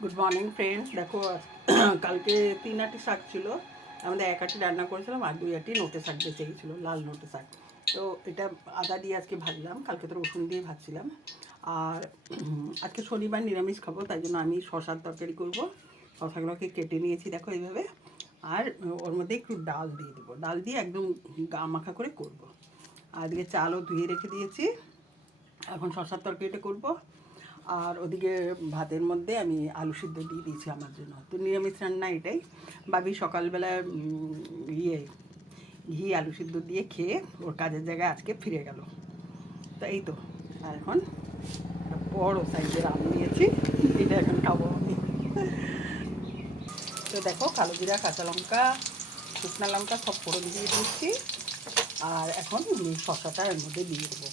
Good morning friends. দেখো কালকে 3 আটি শাক ছিল, আমাদের 1 আটি রান্না করেছিলাম আর 2 আটি নোটে শাক বেঁচে গেছিলো, লাল নোটে শাক। তো এটা আদা দিয়ে আজকে ভাজলাম, কালকে তো রসুন দিয়ে ভাজছিলাম। আর আজকে শনিবার নিরামিষ খাবো, তাই জন্য আমি শশার তরকারি করবো। শশাগুলোকে কেটে নিয়েছি দেখো এইভাবে, আর ওর মধ্যে একটু ডাল দিয়ে দেবো, ডাল দিয়ে একদম গা মাখা করে করবো। আর এদিকে চালও ধুয়ে রেখে দিয়েছি, এখন শশার তরকারিটা করবো। আর ওদিকে ভাতের মধ্যে আমি আলু সিদ্ধ দিয়ে দিয়েছি আমার জন্য। তো নিরামিষ রান্না এটাই। ভাবি সকালবেলা ঘি আলু সিদ্ধ দিয়ে খেয়ে ওর কাজের জায়গায় আজকে ফিরে গেল। তো এই তো। আর এখন বড় সাইজের আম নিয়েছি, এটা এখন খাবো আমি। তো দেখো কালো জিরা, কাঁচা লঙ্কা, শুকনো লঙ্কা সব ফোড়ন দিয়ে দিচ্ছি। আর এখন শসাটা এর মধ্যে দিয়ে দেবো।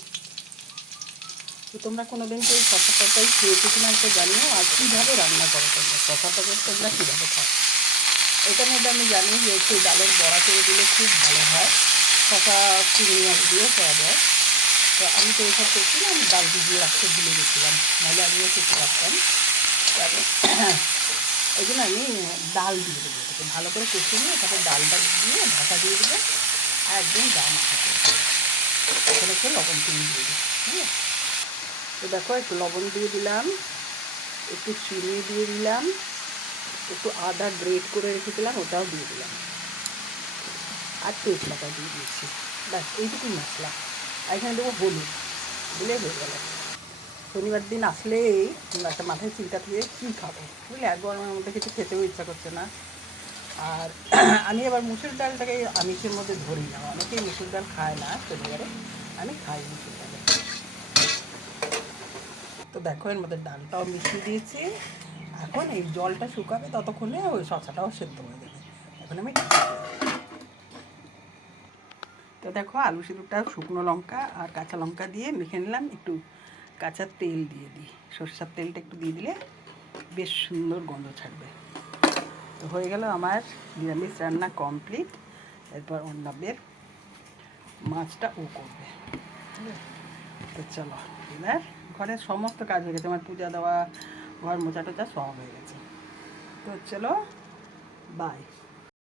তো তোমরা কোনোদিন কেউ শশা তরকারি খেয়েছো কিনা তো জানিও, আর কীভাবে রান্না করো তোমরা শশা তরকারি, তোমরা কীভাবে খাও। এটার মধ্যে আমি জানি যে একটু ডালের বড়া করে দিলে খুব ভালো হয়, শশা চিংড়ি মাছ দিয়েও পাওয়া যায়। তো আমি তো এইসব করছি না, আমি ডাল ভিজিয়ে রাখতে ভুলে গেছিলাম, নাহলে আমিও খেতে পারতাম। তবে এই জন্য আমি ডাল দিয়ে দেবো, এটাকে ভালো করে কষিয়ে নিয়ে তারপর ডালটা দিয়ে ঢাকা দিয়ে দেবো, একদম গা মাখা করে। এখন একটু লবণ চিনি দিয়ে দিই, ঠিক আছে। তো দেখো একটু লবণ দিয়ে দিলাম, একটু চিনি দিয়ে দিলাম, একটু আদা গ্রেট করে রেখেছিলাম ওটাও দিয়ে দিলাম, আর তেজপাতা দিয়ে দিয়েছি। ব্যাস এইটুকুই মশলা। আর এখানে দেবো হলুদ, দিলে হয়ে গেল। শনিবার দিন আসলেই একটা মাথায় চিন্তা দিয়ে কী খাবো, বুঝলে, এক গরমের মধ্যে কিছু খেতেও ইচ্ছা করছে না। আর আমি আবার মুসুর ডালটাকে আমিষের মধ্যে ধরি না, অনেকেই মুসুর ডাল খায় না শনিবারে, আমি খাই মুসুর ডালে। তো দেখো এর মধ্যে ডালটাও মিশিয়ে দিয়েছি। এখন এই জলটা শুকাবে, ততক্ষণে ওই শসাটাও সেদ্ধ হয়ে যাবে। এখন আমি তো দেখো আলু সিদ্ধটা শুকনো লঙ্কা আর কাঁচা লঙ্কা দিয়ে মেখে নিলাম, একটু কাঁচা তেল দিয়ে দিই, সরষের তেলটা একটু দিয়ে দিলে বেশ সুন্দর গন্ধ ছাড়বে। তো হয়ে গেল আমার নিরামিষ রান্না কমপ্লিট। এরপর অন্নবের মাছটা ও করবে। তো চলো, এবার ঘরের সমস্ত কাজ হয়ে গেছে, আমার পূজা দেওয়া, ঘর মোছা টোচা সব হয়ে গেছে। তো চলো, বাই।